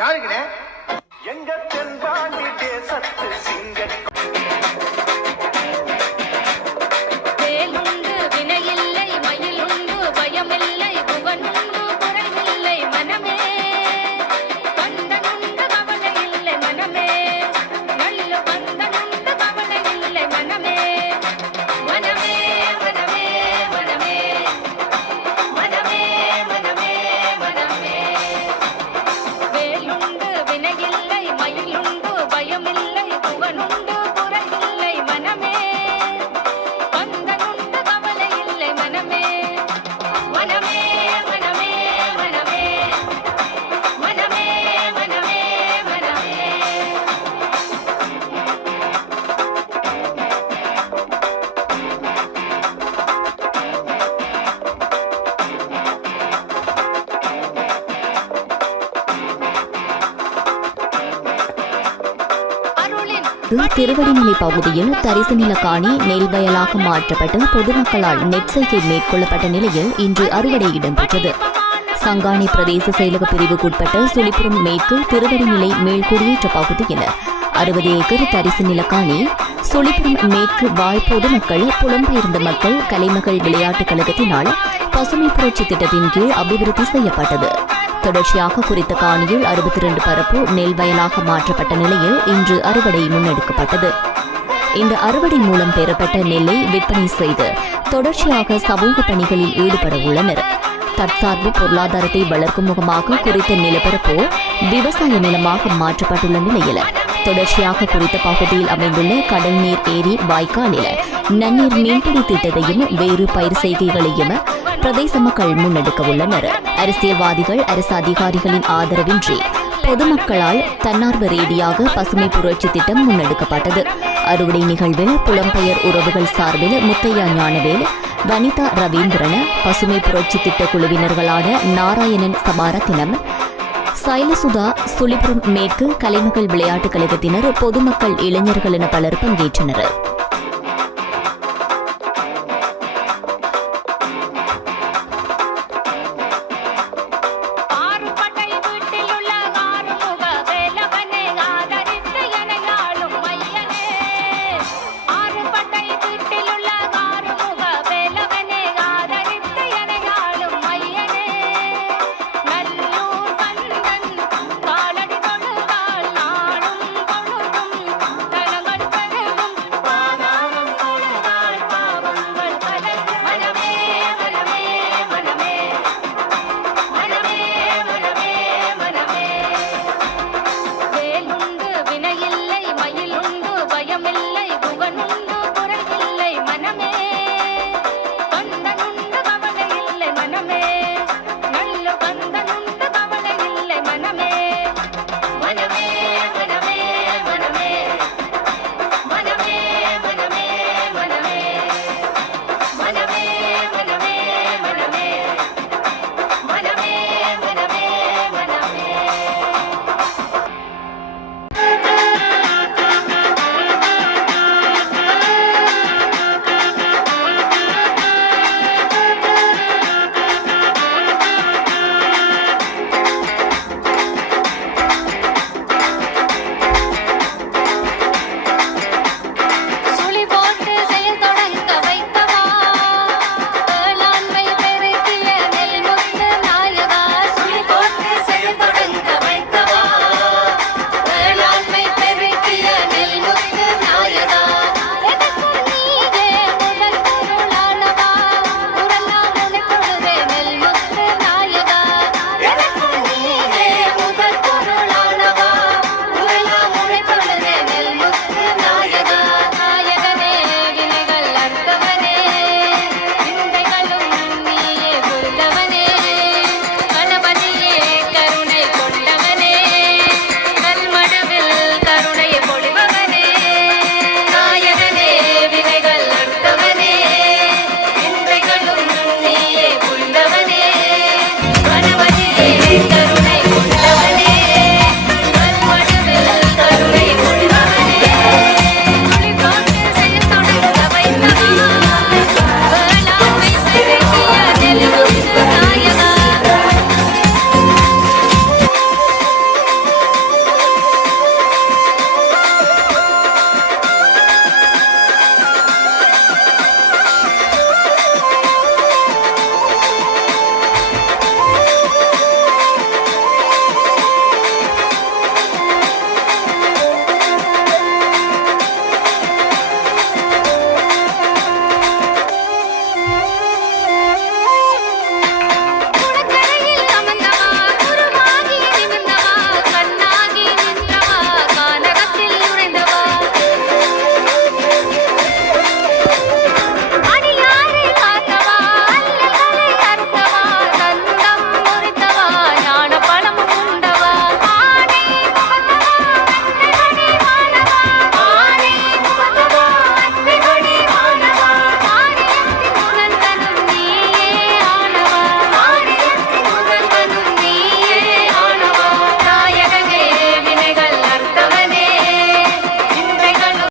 யாருக்குண்ணே அருளின் திருவடிமலை பகுதியில் தரிசு நில காணி நெல் வயலாக மாற்றப்பட்டு பொதுமக்களால் நெற்செய்கை மேற்கொள்ளப்பட்ட நிலையில் இன்று அறுவடை இடம்பெற்றது. சங்காணி பிரதேச செயலக பிரிவுக்குட்பட்ட சுழிப்புரம் மேற்கு திருவடிநிலை மேல்குடியேற்ற பகுதியில் அறுபது ஏக்கர் தரிசு நிலக்காணி சுழிப்புரம் மேற்கு வாழ் பொதுமக்கள் புலம்பெயர்ந்த மக்கள் கலைமகள் விளையாட்டுக் கழகத்தினால் பசுமை புரட்சி திட்டத்தின் கீழ் அபிவிருத்தி செய்யப்பட்டது. தொடர்ச்சியாக குறித்த காணியில் அறுபத்தி இரண்டு பரப்பு நெல் வயலாக மாற்றப்பட்ட நிலையில் இன்று அறுவடை முன்னெடுக்கப்பட்டது. இந்த அறுவடை மூலம் பெறப்பட்ட நெல்லை விற்பனை செய்து தொடர்ச்சியாக சமூக பணிகளில் ஈடுபட உள்ளனர். தற்சார்பு பொருளாதாரத்தை வளர்க்கும் முகமாக குறித்த நிலப்பரப்பு விவசாய நிலமாக மாற்றப்பட்டுள்ள நிலையில் தொடர்ச்சியாக குறித்த பகுதியில் அமைந்துள்ள கடல் நீர் ஏரி வாய்க்காலில் நன்னீர் மீன்பிடி திட்டத்தையும் வேறு பயிர் செய்கைகளையும் பிரதேச மக்கள் முன்னெடுக்க உள்ளனர். அரசியல்வாதிகள் அரசு அதிகாரிகளின் ஆதரவின்றி பொதுமக்களால் தன்னார்வ ரீதியாக பசுமை புரட்சி திட்டம் முன்னெடுக்கப்பட்டது. அறுவடை நிகழ்வில் புலம்பெயர் உறவுகள் சார்பில் முத்தையா ஞானவேல் வனிதா ரவீந்திரன் பசுமை புரட்சி திட்ட குழுவினர்களான நாராயணன் சபாரத்தினம் சைலசுதா சுழிபுரம் மேற்கு கலைமகள் விளையாட்டுக் கழகத்தினர் பொதுமக்கள் இளைஞர்கள் என பலர் பங்கேற்றனர்.